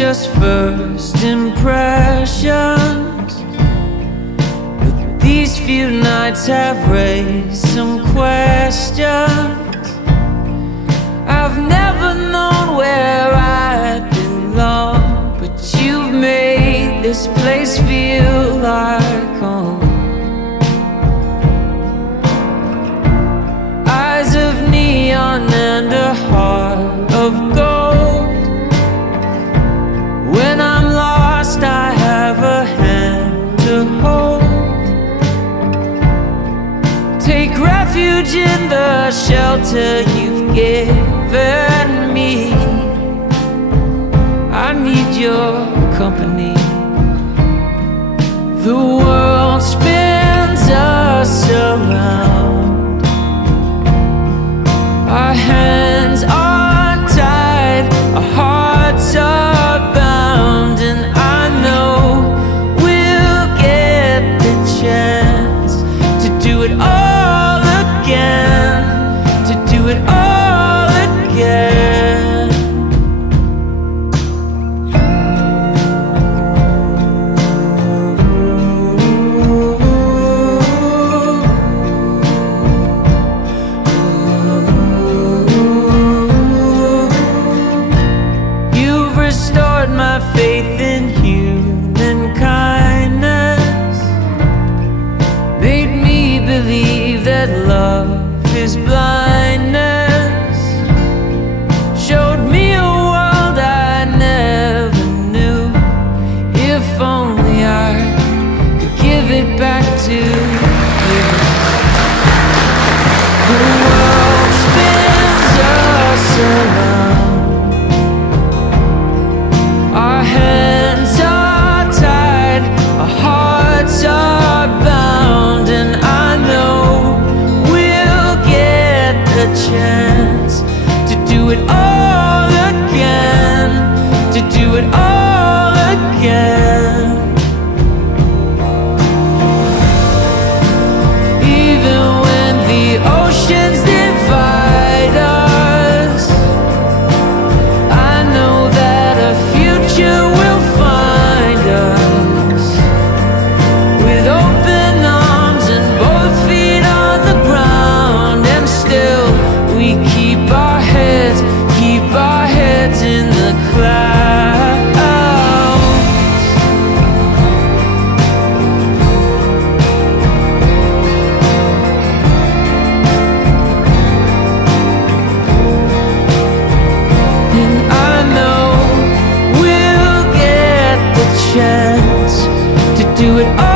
just first impressions, but these few nights have raised some questions. I've never known where I'd belong, but you've made this place feel like home. Eyes of neon and a heart of gold. When I'm lost, I have a hand to hold. Take refuge in the shelter you've given me. I need your company. The world spins us around. Our hands are tied, our hearts are bound, and I know we'll get the chance to do it all again, to do it all again. You've restored my faith in human kindness, made me believe that love is blindness, showed me a world I never knew. If only I could give it back to you. The world spins us around. Our hands are tied, our hearts are bound, and I know we'll get the chance to do it all again, to do it all again. Even when the oceans divide us, I know that a future will find us with open arms and both feet on the ground, and still we keep our heads in the clouds. And I know we'll get the chance to do it all